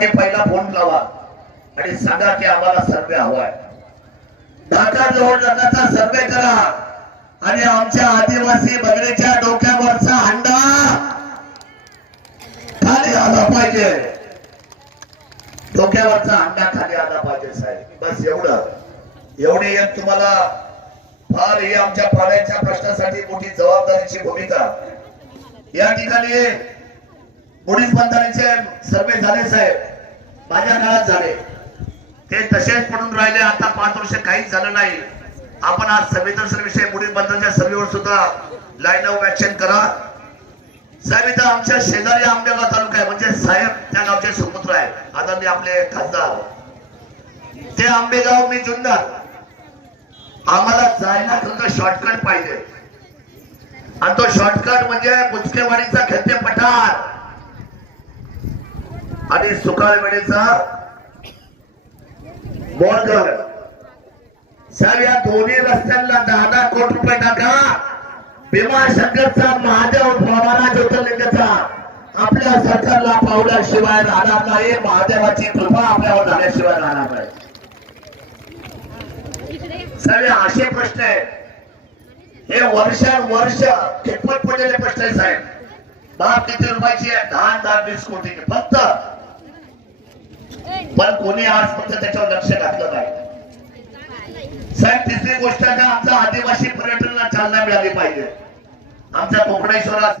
पहिला फोन लावा. आणि सांगा की आम्हाला सर्वे हवाय. ढाका जवळ जाण्याचा सर्वे करा. आणि आमच्या आदिवासी बगडीच्या डोक्यावरचा हंडा खाली आला पाहिजे. डोक्यावरचा हंडा खाली आला पाहिजे साहेब. बस एवढं. एवढी एक तुम्हाला फार ही आमच्या पाण्याच्या प्रश्नासाठी मोठी जबाबदारीची भूमिका. या ठिकाणी पोलीस बंधाऱ्याचे सर्वे झाले साहेब. माझ्या काळात झाले. ते तसेच पडून राहिले आता पाच वर्ष काहीच झालं नाही. आपण आज संवेदनशील विषय मुलींबद्दलच्या बंधाच्या सुद्धा लाईन ऑफ ऍक्शन करा. साहेब इथं आमच्या शेजारी आंबेगाव तालुका आहे. म्हणजे साहेब त्या गावचे सुपुत्र आहे. आदरणीय आपले खासदार. ते आंबेगाव मी जुन्नर. आम्हाला जायला खरं शॉर्टकट पाहिजे. आणि तो शॉर्टकट म्हणजे बुचकेवाडीचा खेळते पठार. आणि सुकाळ वेळेचा मोळकर साहेब या दोन्ही रस्त्यांना दहा दहा कोटी रुपये टाका. भीमा शंकरचा महादेव भवाना ज्योतिर्लिंगाचा आपल्या सरकारला पावल्याशिवाय राहणार नाही. महादेवाची कृपा आपल्यावर झाल्याशिवाय राहणार नाही. साहेब असे प्रश्न आहे हे वर्षानुवर्ष कितपत पडलेले प्रश्न आहे साहेब? बाप किती रुपयाची आहे दहा दहा वीस कोटी फक्त पण कोणी आज फक्त त्याच्यावर लक्ष घातलं नाही. साहेब तिसरी गोष्ट आहे आमच्या आदिवासी पर्यटनाला चालना मिळाली पाहिजे. आमच्या कोकणेश्वरात